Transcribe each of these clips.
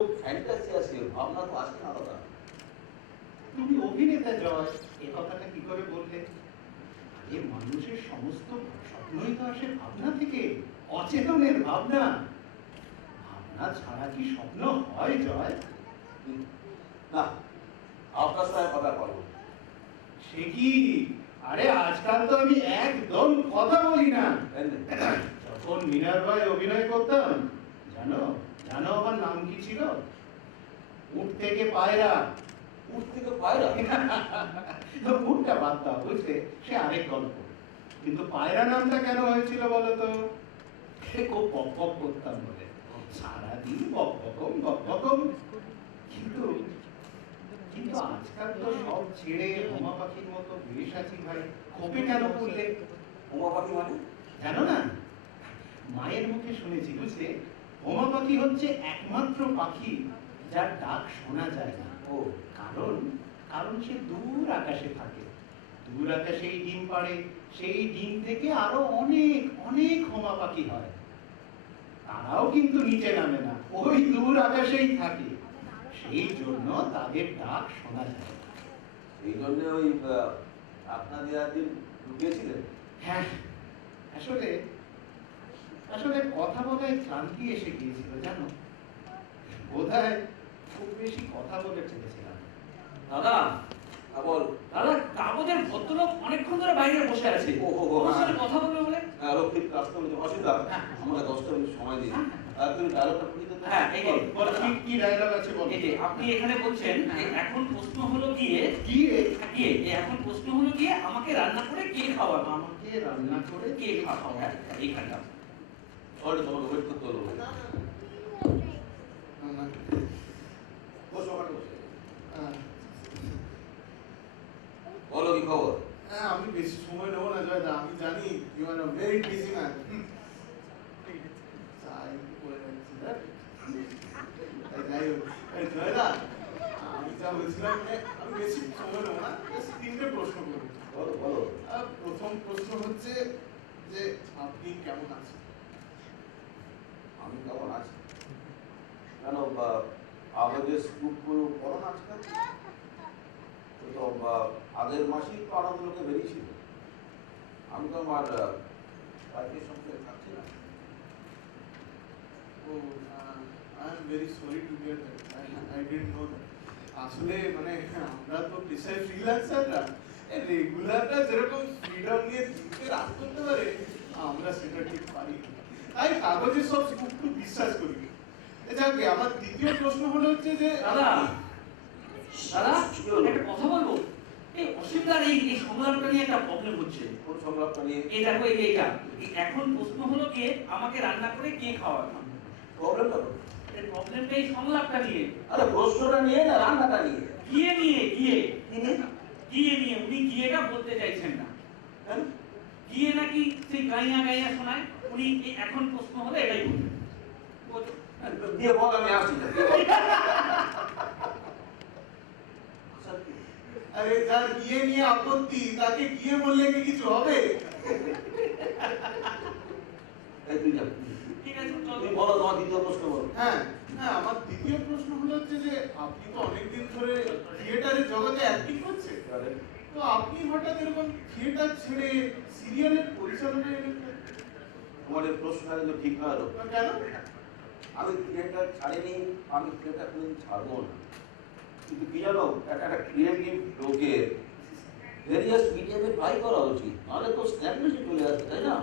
Fantasy আছে, ভাবনা তো আসে না দাদা। তুমি অভিনেতা জয়, এ কথাটা কি করে বললে? আরে মানুষের সমস্ত স্বপ্নই তো আসে ভাবনা থেকে, অচেতনের ভাবনা। ভাবনা ছাড়া কি স্বপ্ন হয় জয়? না, আপনার সঙ্গে কথা বলবো। সে কি? আরে আজকাল তো আমি একদম কথা বলি না। যখন মিনারভাই অভিনয় করতাম, জানো জানো আমার নাম কি ছিল? উঠ থেকে পায়রা। উঠ থেকে পায়রা? উঠটা বাদ দাও, বুঝলে সে আরেক গল্প। কিন্তু পায়রা নামটা কেন হয়েছিল বলো তো? খুব বক বক করতাম বলে, সারাদিন বক বকম বক বকম। কিন্তু কিন্তু আজকাল তো সব ছেড়ে হোমা পাখির মতো বেশ আছি ভাই। খোপে কেন পড়লে? হোমা পাখি মানে? জানো না? মায়ের মুখে শুনেছি, বুঝলে হোমা পাখি হচ্ছে একমাত্র পাখি যার ডাক শোনা যায় না। ও কারণ কারণ সে দূর আকাশে থাকে। দূর আকাশেই ডিম পাড়ে, সেই ডিম থেকে আরো অনেক অনেক হোমা পাখি হয়। তারাও কিন্তু নিচে নামে না, ওই দূর আকাশেই থাকে। সেই জন্য তাদের ডাক শোনা যায়। এই জন্য ওই আপনাদের একদিন ঢুকিয়েছিলেন? হ্যাঁ, আসলে আসলে কথা বলায় ক্লান্তি এসে গিয়েছিল জানো। বোধহয় খুব বেশি কথা বলে ফেলেছিলাম। দাদা, বল। দাদা, কাগজের ভদ্রলোক অনেকক্ষণ ধরে বাইরে বসে আছে। ও, ওর সাথে কথা বলবে বলে। হ্যাঁ, রক্ষিত রাস্তা বলছে অসুবিধা, আমাকে 10টা মিনিট সময় দিন। আর তুমি ডায়লগটা পড়ে দিতে। হ্যাঁ, এই যে বলো, কি ডায়লগ আছে বলো। এই যে আপনি এখানে বলছেন, এখন প্রশ্ন হলো গিয়ে এখন প্রশ্ন হলো গিয়ে আমাকে রান্না করে কে খাওয়াবে? আমাকে রান্না করে কে খাওয়াবে? এইখানটা সরি, তোমাকে ওয়েট করতে হলো। বসো, ওখানে বসো। বলো কি খবর? আমি বেশি সময় নেবো না জয়দা, আমি জানি you are a very busy man. যাই হোক জয়দা, আমি যা বলছিলাম আমি বেশি সময় নেবো না, তিনটে প্রশ্ন করবো। বলো বলো। প্রথম প্রশ্ন হচ্ছে যে আপনি কেমন আছেন? আমি কেমন আছি? কেন আমাদের স্কুলগুলো পড়ো না আজকাল? তো আগের মাসেই তো আনন্দলোকে বেরিয়েছিল। আমি তো আমার বাইকের সঙ্গে থাকছি না। Oh, I am very sorry to hear that, I didn't know that. আসলে মানে আমরা তো পেশায় ফ্রিল্যান্সাররা, রেগুলাররা যেরকম ফ্রিডম নিয়ে দিনকে রাত করতে পারে, আমরা সেটা ঠিক পারি না। তাই কাগজের সব একটু বিশ্বাস করি। যাকে আমার দ্বিতীয় প্রশ্ন হলো হচ্ছে যে দাদা, দাদা, একটা কথা বলবো। এই অসুবিধার এই সংলাপটা নিয়ে একটা প্রবলেম হচ্ছে। কোন সংলাপটা নিয়ে? এই দেখো, এইটা এখন প্রশ্ন হলো কে আমাকে রান্না করে কে খাওয়াবে? প্রবলেমটা তো এই প্রবলেমটা এই সংলাপটা নিয়ে। আরে প্রশ্নটা নিয়ে না, রান্নাটা নিয়ে। গিয়ে নিয়ে গিয়ে গিয়ে নিয়ে উনি গিয়েটা বলতে চাইছেন না। হ্যাঁ, গিয়ে নাকি সেই গাইয়া গাইয়া শোনায়। উনি এখন প্রশ্ন হলো এটাই বলবেন। দিয়ে বল, আমি আসছি না। আরে যার গিয়ে নিয়ে আপত্তি, তাকে গিয়ে বললে কি কিছু হবে? এই তুই যা। ঠিক আছে, চলো। তুমি বলো, তোমার দ্বিতীয় প্রশ্ন বলো। হ্যাঁ হ্যাঁ, আমার দ্বিতীয় প্রশ্ন হলো হচ্ছে যে আপনি তো অনেকদিন ধরে থিয়েটারের জগতে অ্যাক্টিং করছেন, তো আপনি হঠাৎ এরকম থিয়েটার ছেড়ে সিরিয়ালের পরিচালনায় এলেন কেন? তোমার এই প্রশ্নটা কিন্তু ঠিক নয়। কেন? আমি থিয়েটার ছাড়িনি, আমি থিয়েটার কোনদিন ছাড়বো না। কিন্তু কি জানো, একটা ক্রিয়েটিভ লোকের ভেরিয়াস মিডিয়ামে ট্রাই করা উচিত, নাহলে তো স্ট্যাগনেশন চলে আসবে, তাই না?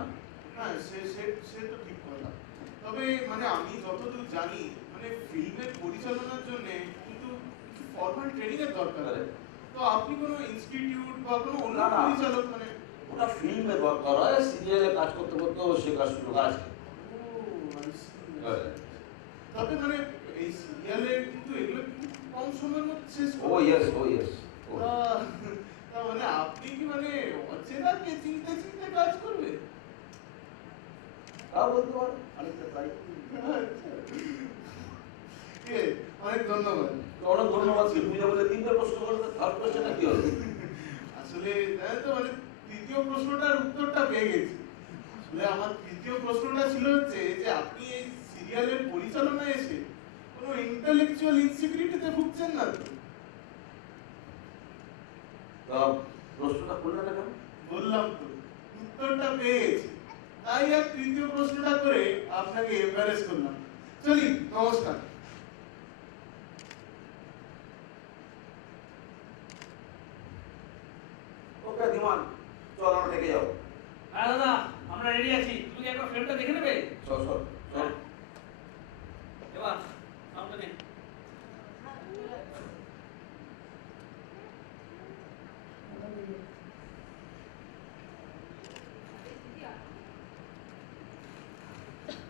হ্যাঁ, সে সে সে তো ঠিক কথা। তবে মানে আমি যতদূর জানি, মানে ফিল্মের পরিচালনার জন্য কিন্তু কিছু ফর্মাল ট্রেনিং এর দরকার হয়। তো আপনি কোনো ইনস্টিটিউট বা কোনো অন্য না, না। পরিচালক মানে ওটা ফিল্মে দরকার হয়, সিরিয়ালে কাজ করতে করতেও শেখার সুযোগ আছে। তবে মানে এই সিরিয়ালে কিন্তু এগুলো কিন্তু কম সময়ের মধ্যে শেষ ও ইয়েস, ও ইয়েস। মানে আপনি কি মানে অচেনাকে চিনতে চিনতে কাজ করবে? তা বলতে পারো, অনেকটা ট্রাই। অনেক ধন্যবাদ। অনেক ধন্যবাদ। তুমি যা বলে তিনটে প্রশ্ন করতে, থার্ড কোশ্চেনটা কি হবে? আসলে জানেন তো মানে তৃতীয় প্রশ্নটার উত্তরটা পেয়ে গেছি। আসলে আমার তৃতীয় প্রশ্নটা ছিল হচ্ছে যে আপনি এই সিরিয়ালের পরিচালনায় এসে কোনো কোনো ইন্টেলেকচুয়াল ইনসিকিউরিটিতে ভুগছেন না তো? তা প্রশ্নটা করলে না কেন? বললাম তো উত্তরটা পেয়ে গেছি, তাই আর তৃতীয় প্রশ্নটা করে আপনাকে এম্বারেস করলাম। চলি, নমস্কার। ওকে ধীমান, চল আমরা থেকে যাবো। হ্যাঁ দাদা, আমরা রেডি আছি। তুমি কি একবার ফিল্মটা দেখে নেবে? চল চল চল। এবার সামনে নে।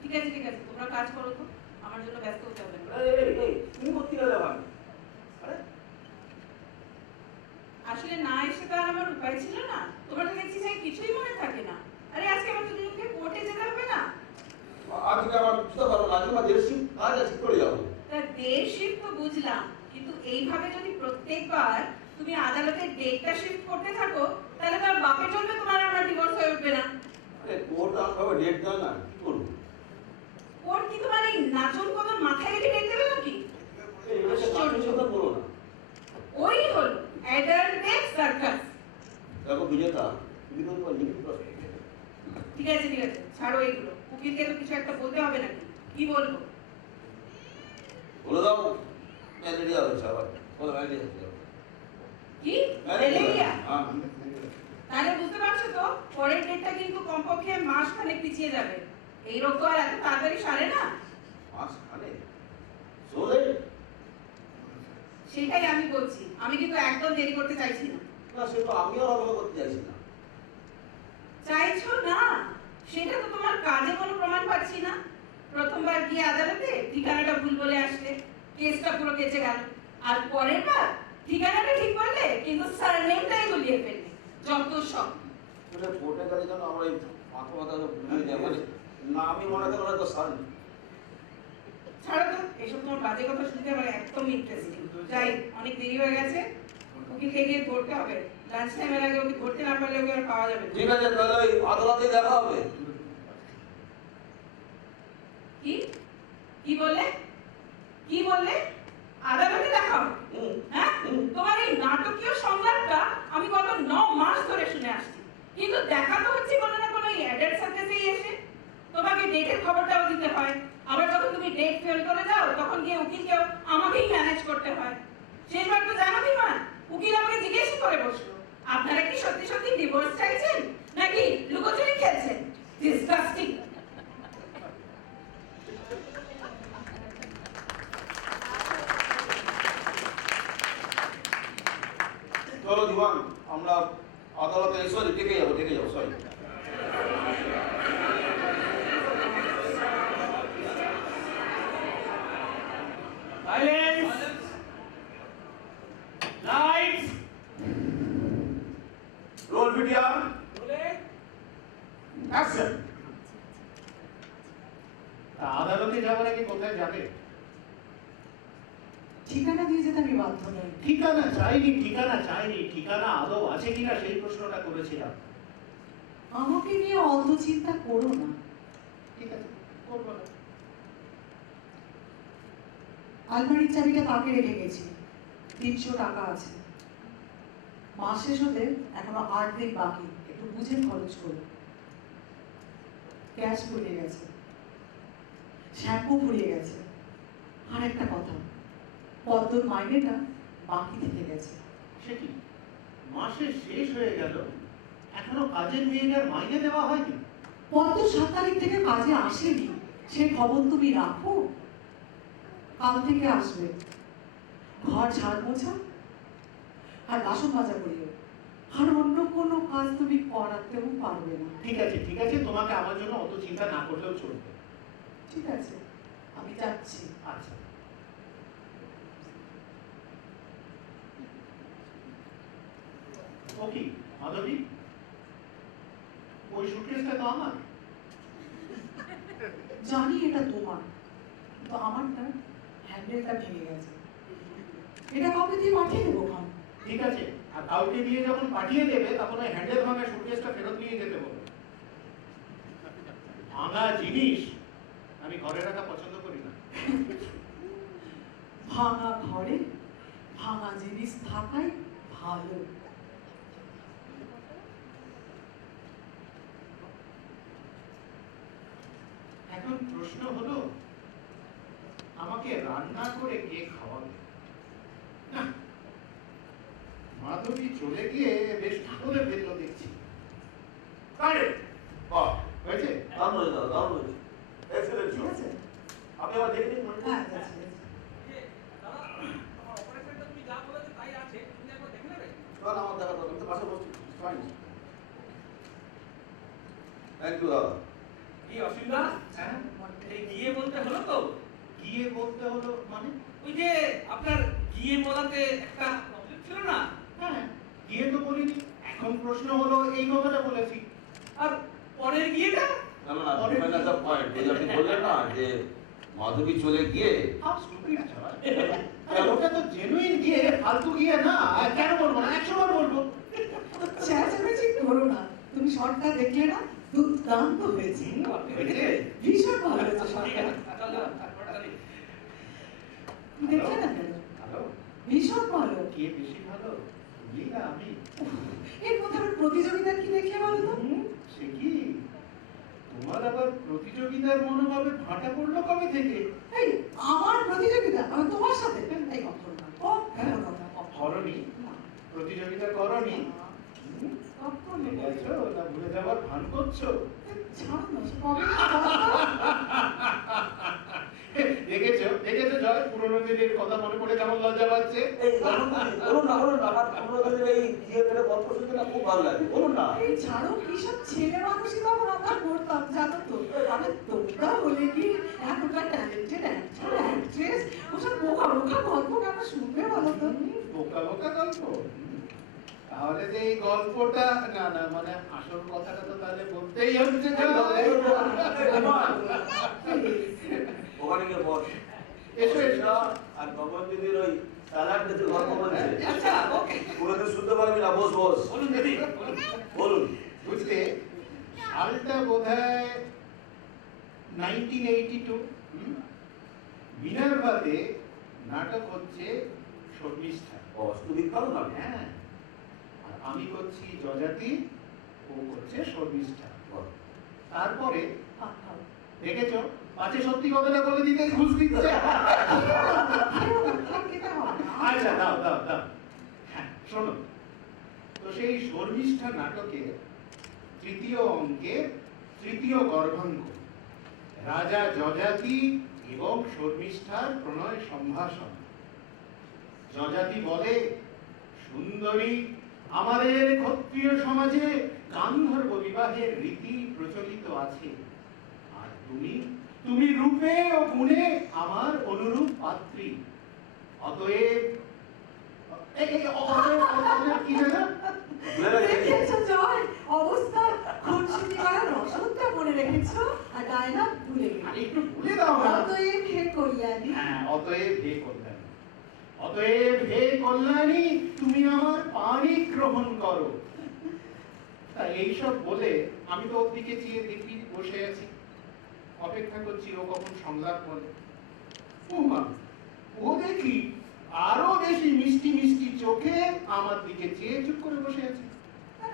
ঠিক আছে ঠিক আছে, তোমরা কাজ করো তো, আমার জন্য ব্যস্ত হতে হবে না। এই তুমি কোথায় গেলে ভাই? আরে আসলে না এসে তো আর আমার উপায় ছিল না। তোমরা তো দেখছি যে কিছুই মনে থাকে না। আরে আজকে আমার দুজনকে কোর্টে যেতে হবে না? আজকে আমার বুঝতে পারবো না, আজকে আমার দেড় শিফট কাজ আছে, কি করে যাবো? তা দেড় শিফট তো বুঝলাম, কিন্তু এইভাবে যদি প্রত্যেকবার তুমি আদালতের ডেটটা শিফট করতে থাকো, তাহলে তো আর বাপে চলবে তোমার আর আমার ডিভোর্স হয়ে উঠবে না। আরে কোর্ট আমাকে ডেট দেয় না, কি করবো? কোর্ট কি তোমার এই নাচন কদর মাথায় রেখে ডেট দেবে নাকি? এই কথা বলো না। ওই হলো অ্যাডাল্টেড সার্কাস। দেখো বিজেতা, তুমি তো তোমার লিমিট ক্রস করে গেলে। ঠিক আছে ঠিক আছে, ছাড়ো এইগুলো। উকিলকে তো কিছু একটা বলতে হবে নাকি? কি বলবো? বলে দাও ম্যালেরিয়া হয়েছে আবার। বলো ম্যালেরিয়া হয়েছে আবার। কি ম্যালেরিয়া? হ্যাঁ তাহলে বুঝতে পারছো তো, পরের ডেটটা কিন্তু কমপক্ষে মাস খানেক পিছিয়ে যাবে। এই রোগ তো আর এত তাড়াতাড়ি সারে না। মাস খানে সোলে সেটাই আমি বলছি, আমি কিন্তু একদম দেরি করতে চাইছি না। না, সে তো আমিও অবগত করতে চাইছি না। চাইছো না? সেটা তো তোমার কাজে কোনো প্রমাণ পাচ্ছি না। প্রথমবার গিয়ে আদালতে ঠিকানাটা ভুল বলে আসলে, কেসটা পুরো কেচে গেল। আর পরের বার ঠিকানাটা ঠিক বললে, কিন্তু সারনেমটাই গুলিয়ে ফেললে। যত সব। এটা কোর্টে গেলে যেন আমরা এই মাথা মাথা ভুলে যাই, মানে না আমি মনে করি তো সার ছাড়ো তো, এসব তোমার বাজে কথা শুনতে আমার একদম ইন্টারেস্টিং। যাই, অনেক দেরি হয়ে গেছে, উকিলকে গিয়ে ধরতে হবে। লাঞ্চ টাইমের আগে ওকে ধরতে না পারলে ওকে আর পাওয়া যাবে না। ঠিক আছে, তাহলে ওই আদালতে দেখা হবে। কি কি বললে? কি বললে? আদালতে দেখা হবে? হ্যাঁ, তোমার এই নাটকীয় সংলাপটা আমি গত 9 মাস ধরে শুনে আসছি, কিন্তু দেখা তো হচ্ছে কোনো না কোনো অ্যাডাল্ট সার্কাসেই এসে। তোমাকে ডেটের খবরটাও দিতে হয়, আবার যখন তুমি ডেট ফেল করে যাও তখন গিয়ে উকিলকেও আমাকেই ম্যানেজ করতে হয়। শেষবার তো জানো বিমান, উকিল আমাকে জিজ্ঞেস করে বসলো, আপনারা কি সত্যি সত্যি ডিভোর্স চাইছেন নাকি লুকোচুরি খেলছেন? ডিসগাস্টিং। চলো দিওয়ান, আমরা আদালতে সরি থেকে যাবো sorry. Silence, lights, roll video রোলে। অ্যাকশন। তা আদালতে যাওয়ার আগে কোথায় যাবে? ঠিকানা দিয়ে যেতে আমি বাধ্য নই। ঠিকানা চাইনি, ঠিকানা আদৌ আছে কিনা সেই প্রশ্নটা করেছিলাম। আমাকে নিয়ে অত চিন্তা করো না। ঠিক আছে, করবো না। আলমারির চাবিটা তাকে রেখে গেছি, 300 টাকা আছে। মাস শেষ হতে এখনো 8 দিন বাকি, একটু বুঝে খরচ করো। গ্যাস ফুরিয়ে গেছে, শ্যাম্পু ফুরিয়ে গেছে, আর একটা কথা, পদ্মর মাইনেটা বাকি থেকে গেছে। সে কি, মাসের শেষ হয়ে গেল, এখনো কাজের মেয়েটার মাইনে দেওয়া হয়নি? পদ্ম 7 তারিখ থেকে কাজে আসেনি, সে খবর তুমি রাখো। কাল থেকে আসবে, ঘর ঝাড় মোছা আর বাসন মাজা করিও, আর অন্য কোনো কাজ তুমি করাতেও পারবে না। ঠিক আছে, তোমাকে আমার জন্য অত চিন্তা না করলেও চলবে। ঠিক আছে, আমি যাচ্ছি। আচ্ছা। ও কি মাধবী, ওই সুটকেসটা তো আমার। জানি এটা তোমার, কিন্তু আমার না হ্যান্ডেলটা ভেঙে গেছে। এটা কাউকে দিয়ে পাঠিয়ে দেবো খান। ঠিক আছে, আর কাউকে দিয়ে যখন পাঠিয়ে দেবে তখন ওই হ্যান্ডেল ভাঙা সুটকেসটা ফেরত নিয়ে যেতে বলো। ভাঙা জিনিস আমি ঘরে রাখা পছন্দ করি না। ভাঙা ঘরে ভাঙা জিনিস থাকাই ভালো। এখন প্রশ্ন হলো, আমাকে রান্না করে কে খাওয়াবে? না, মাধবী চলে গিয়ে বেশ ভিতরে ফেললো দেখছি। আরে বাহ, হয়েছে? দারুণ হয়েছে দাদা, দারুণ হয়েছে। Excellent ঠিক job. আছে? আপনি আবার দেখে নিন মনে হ্যাঁ, ঠিক আছে। আমার অপারেশনটা তুমি যা বলেছো তাই আছে, তুমি একবার দেখে নেবে। চল আমার দেখা দরকার, আমি তো পাশে বসছি। ফাইন। থ্যাংক ইউ দাদা। কি অসুবিধা? হ্যাঁ, এই গিয়ে বলতে হলো তো? গিয়ে বলতে হলো মানে? ওই যে আপনার গিয়ে বলাতে একটা প্রবলেম ছিল না? হ্যাঁ, গিয়ে তো বলিনি। এখন প্রশ্ন হলো এই কথাটা বলেছি। আর পরের গিয়েটা? না না না, মানে একটা পয়েন্ট এই যে আপনি বললেন না যে মাধবী চলে গিয়ে হাউ স্টুপিড আছে ভাই। আরে ওটা তো জেনুইন গিয়ে, ফালতু গিয়ে না। আর কেন বলবো না? 100 বার বলবো। চেঁচামেচি করো না। তুমি শর্টটা দেখলে না? দুর্দান্ত হয়েছে। হয়েছে? ভীষণ ভালো হয়েছে ঠিক শর্টটা। আছে, চলো, তারপরটা দেখি। দেখলে না কেন? ভালো? ভীষণ ভালো। কে বেশি ভালো? তুমি না আমি? এর মধ্যে আবার প্রতিযোগিতা কি দেখলে বলো তো? সে কি? তোমার আবার প্রতিযোগিতার মনোভাবে ভাটা পড়লো কবে থেকে? এই আমার প্রতিযোগিতা আমি তোমার সাথে এই কখনো না কখনো না করনি? প্রতিযোগিতা করনি? কখনো ভুলে না। গেছো না ভুলে যাওয়ার ভান করছো? ছাড়ো না, সে কবে দেখেছো দেখেছো জয়, পুরোনো দিনের কথা মনে পড়ে কেমন লজ্জা পাচ্ছে? এই বলুন না আমার আমাদের এই গিয়ে পেলে গল্প শুনতে না খুব ভালো লাগে, বলুন না। এই ছাড়ো কিসব ছেলে মানুষই তখন আমরা করতাম জানো তো? আমি তোমরা হলে কি এখনকার ট্যালেন্টেড অ্যাক্টর অ্যাক্ট্রেস ওসব বোকা বোকা গল্প কেন শুনবে বলো তো? বোকা বোকা গল্প? তাহলে যে এই গল্পটা না না মানে আসল কথাটা তো তাহলে বলতেই হচ্ছে যে ওখানে গিয়ে বস। এসো, এসো। এসো আর ভগবান দিদির ওই স্যালাড দেখে গল্প বলছে। আচ্ছা, ওকে। পুরোদিন শুনতে পারবি না, বস বস। বলুন দিদি, বলুন। বলুন। বুঝলে সালটা বোধহয় 1982। মিনার্ভাতে নাটক হচ্ছে শর্মিষ্ঠা। বস তুমি খাও না। হ্যাঁ, আর আমি করছি জজাতি, ও করছে শর্মিষ্ঠা। বস। তারপরে খাও, খাও। দেখেছো পাঁচে সত্যি কথাটা বলে দিতে ঘুষ দিচ্ছে। খেতে হবে না। আচ্ছা দাও দাও দাও। হ্যাঁ শোনো, তো সেই শর্মিষ্ঠা নাটকে তৃতীয় অঙ্কে তৃতীয় গর্ভাঙ্ক রাজা যজাতি এবং শর্মিষ্ঠার প্রণয় সম্ভাষণ। যজাতি বলে, সুন্দরী, আমাদের ক্ষত্রিয় সমাজে গান্ধর্ব বিবাহের রীতি প্রচলিত আছে, আর তুমি তুমি রূপে ও গুণে আমার অনুরূপ পাত্রী। অতএব অতএব কি জানো? দেখেছো জয় অবস্থা, খুনসুটি করার রসদটা মনে রেখেছো আর ডায়লগ ভুলে আরে গেলে। একটু ভুলে দাও না। অতএব হে কল্যাণী। হ্যাঁ, অতএব হে কল্যাণী, অতএব হে কল্যাণী, তুমি আমার পানি গ্রহণ করো। তা এইসব বলে আমি তো ওর দিকে চেয়ে দেখি বসে আছি, অপেক্ষা করছি ও কখন সংলাপ বলে। ও মা, ও দেখি আরো বেশি মিষ্টি মিষ্টি চোখে আমার দিকে চেয়ে চুপ করে বসে আছে।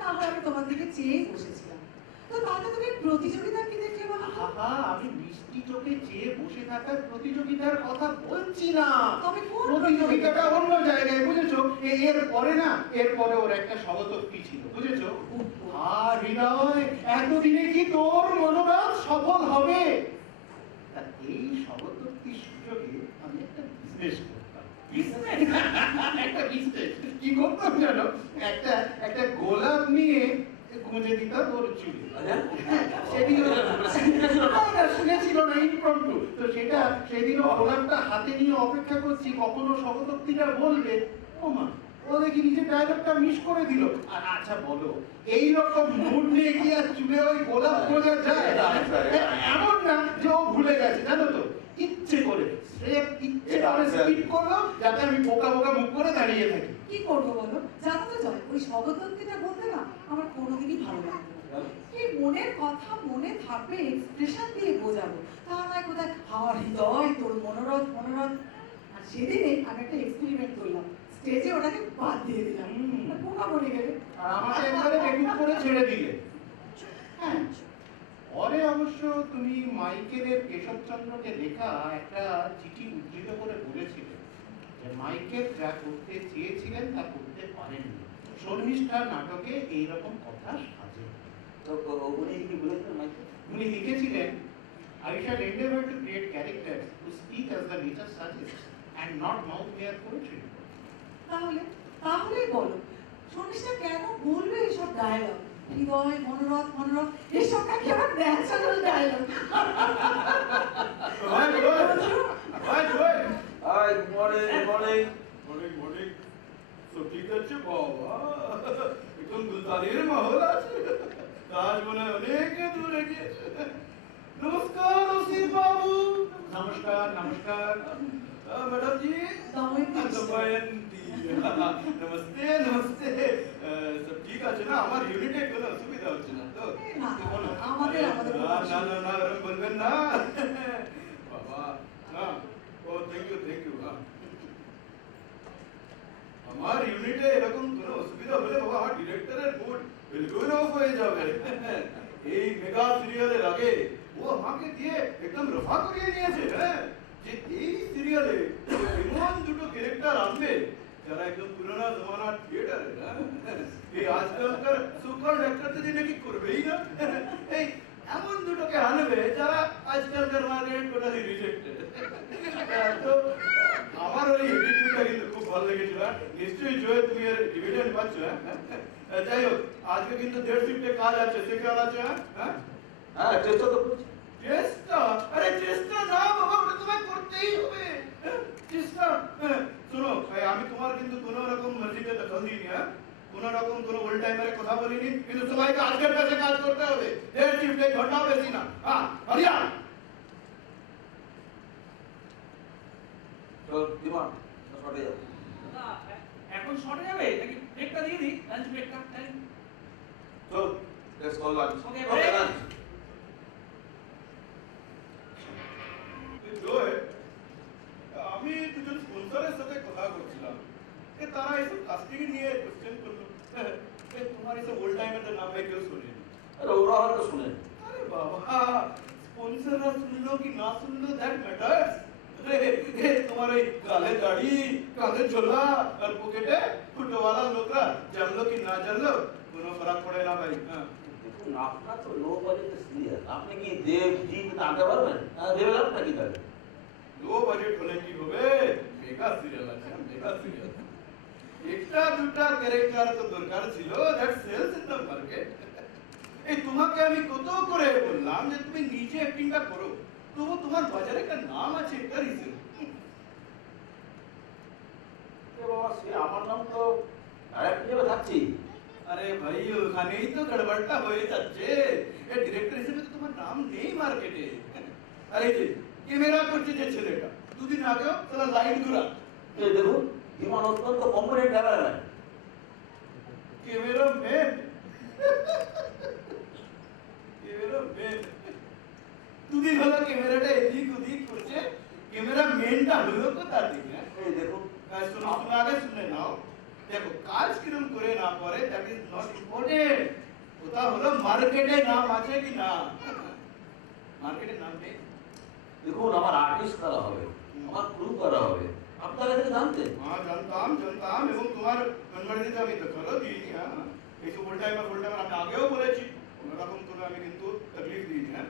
না হয় আমি তোমার দিকে চেয়েই বসেছিলাম। তো তাহলে তুমি প্রতিযোগিতা কি দেখলে বলো তো? আহা, আমি মিষ্টি চোখে চেয়ে বসে থাকার প্রতিযোগিতার কথা বলছি না। তবে কোন প্রতিযোগিতাটা অন্য জায়গায়, বুঝেছো? এর পরে না, এর পরে ওর একটা শবতোক্তি ছিল, বুঝেছো? আর হৃদয়, এতদিনে কি তোর মনোরথ সফল হবে? তা এই শবতোক্তির সুযোগে আমি একটা বিজনেস করতাম। একটা বিজনেস কি করতাম জানো? একটা গোলাপ নিয়ে গুঁজে দিতাম ওর চুলে। শুনেছিল না ইনফ্রন্টু, তো সেটা সেদিনও গোলাপটা হাতে নিয়ে অপেক্ষা করছি কখনো শবতোক্তিটা বলবে। ও মা, ও দেখি নিজের ডায়লগটা মিস করে দিল। আর আচ্ছা বলো, এইরকম মুড নিয়ে কি আর চুলে ওই গোলাপ গোজা যায়? এমন না যে ও ভুলে গেছে, জানো তো, ইচ্ছে করে ইচ্ছে করে স্কিপ করলো যাতে আমি বোকা বোকা মুখ করে দাঁড়িয়ে থাকি। কি করবো বলো? জানো তো জয়, ওই শবদন্তিটা বলতে না আমার কোনোদিনই ভালো লাগে না। এই মনের কথা মনে থাকবে, এক্সপ্রেশন দিয়ে বোঝাবো। তা নয় কোথায় হাওয়ার হৃদয় তোর মনোরথ মনোরথ। আর আর সেদিনে আমি একটা এক্সপেরিমেন্ট করলাম, স্টেজে ওটাকে বাদ দিয়ে দিলাম, আর পোকা মরে গেলে। আর আমাকে একবারে বেকুব করে ছেড়ে দিলে। হ্যাঁ, পরে অবশ্য তুমি মাইকেলের কেশবচন্দ্রকে লেখা একটা চিঠি উদ্ধৃত করে বলেছিলে যে মাইকেল যা করতে চেয়েছিলেন তা করতে পারেননি। শর্মিষ্ঠার নাটকে এইরকম কথা সাজে। তো উনি কি বলেছেন মাইকেল? উনি লিখেছিলেন, I shall endeavor to create characters who speak as the nature suggests and not mouth mere poetry. তাহলে তাহলেই বলো, শর্মিষ্ঠা কেন বলবে এইসব ডায়লগ? হৃদয়, মনোরথ, মনোরথ, এসব নাকি আমার natural dialogue. Hi, good morning. Morning তো ঠিক আছে বাবা, একদম গুলতারির মহল আছে, কাজ মনে হয় অনেক দূরে গিয়েছে। নমস্কার ওসির বাবু। নমস্কার, নমস্কার। मैडम जी দময়ন্তী। দময়ন্তী। নমস্তে নমস্তে। সব ঠিক আছে না? আমার ইউনিটে কোনো অসুবিধা হচ্ছে না তো? না, আমাদের না না না না, এরকম বলবেন না বাবা। না, ও থ্যাংক ইউ। আমার ইউনিটে এরকম কোনো অসুবিধা হলে বাবা আমার ডিরেক্টরের মুড বিলকুল অফ হয়ে যাবে। এই মেগা সিরিয়ালের আগে ও আমাকে দিয়ে একদম রফা করিয়ে নিয়েছে, হ্যাঁ, যে এই সিরিয়ালে এমন দুটো ক্যারেক্টার আনবে যারা একদম পুরোনো জমানার থিয়েটারে, এই আজকালকার সুপার অ্যাক্টরদের দিয়ে নাকি করবেই না, এই এমন দুটোকে আনবে যারা আজকালকার মার্কেট টোটালি রিজেক্টেড। তো আমার ওই এডিটটা কিন্তু খুব ভালো লেগেছিল। নিশ্চয়ই জয় তুমি এর ডিভিডেন্ড পাচ্ছ। যাই হোক, আজকে কিন্তু 1.5 শিফটে কাজ আছে, সে কাজ আছে। হ্যাঁ হ্যাঁ, চেষ্টা তো করছি। চেষ্টা? আরে চেষ্টা না বাবা, ওটা তোমায় করতেই হবে। চেষ্টা। শোনো ভাই, আমি তোমার কিন্তু কোনো রকম মর্জিতে দখল দিইনি, হ্যাঁ, কোনো রকম কোনো ওল্ড টাইমারে কথা বলিনি, কিন্তু সবাইকে আজকের কাছে কাজ করতে হবে। 1.5 শিফটে ঘন্টা বেশি না। হ্যাঁ, হরিয়া। তো বিমান শর্টে যাবো। এখন শর্টে যাবে নাকি ব্রেকটা দিয়ে দিই? লাঞ্চ ব্রেকটা। চল, let's call lunch. Okay, break. Lunch. Joy, আমি দুজন স্পন্সরের সাথে কথা করছিলাম, তারা এসব কাস্টিং নিয়ে কোশ্চেন করলো, তোমার এসব ওল্ড টাইমারদের নাম কেউ শোনেনি। আরে ওরা হয়তো শুনেন। আরে বাবা, স্পন্সররা শুনলো কি না শুনলো, দ্যাট ম্যাটার্স। তোমার ওই গালে দাড়ি, কাঁধে ঝোলা আর পকেটে ফুটোওয়ালা লোকরা জানলো কি না জানলো কোনো ফরক পড়ে না ভাই। হ্যাঁ, দেখুন, আপনার তো লো বাজেটের সিরিয়াল, আপনি কি দেবজি আনতে পারবেন? দেবে লাভ নাকি তাহলে? লো বাজেট হলে কি হবে, মেগা সিরিয়াল আছে, মেগা সিরিয়াল। একটা দুটা ক্যারেক্টার তো দরকার ছিল, that sells in the market. এই তোমাকে আমি কত করে বললাম যে তুমি নিজে অ্যাক্টিংটা করো, তবু তোমার বাজারে একটা নাম আছে, একটা রিজন। বাবা, সে আমার নাম তো ডাইরেক্ট হিসেবে থাকছি। আরে ভাই, ওখানেই তো গড়বড়টা হয়ে যাচ্ছে। এ ডিরেক্টর হিসেবে তো তোমার নাম নেই মার্কেটে। আরে যে ক্যামেরা করছে যে ছেলেটা, দুদিন আগেও তারা লাইট ঘুরা। এই দেখুন, বিমান অত্যন্ত component camera. Camera man, camera man, দুদিন হলো ক্যামেরাটা এদিক ওদিক করছে, ক্যামেরা ম্যানটা হলো কোথা থেকে? এই দেখুন, শুনো শুনো, আগে শুনে নাও। দেখো, কাজ কিরম করে না করে দ্যাট ইজ নট ইম্পর্টেন্ট, ওটা হলো মার্কেটে নাম আছে কি না। মার্কেটে নাম নেই। দেখুন, আমার আর্টিস্ট করা হবে, আমার ক্রু করা হবে, আপনারা এটা জানতেন। हाँ জানতাম এবং তোমার মনমর্জিতে আমি দখলও দিইনি। হ্যাঁ, এই তো ফুল টাইমার আমি আগেও বলেছি, কোনোরকম কোনো আমি কিন্তু তকলিফ দিইনি। হ্যাঁ,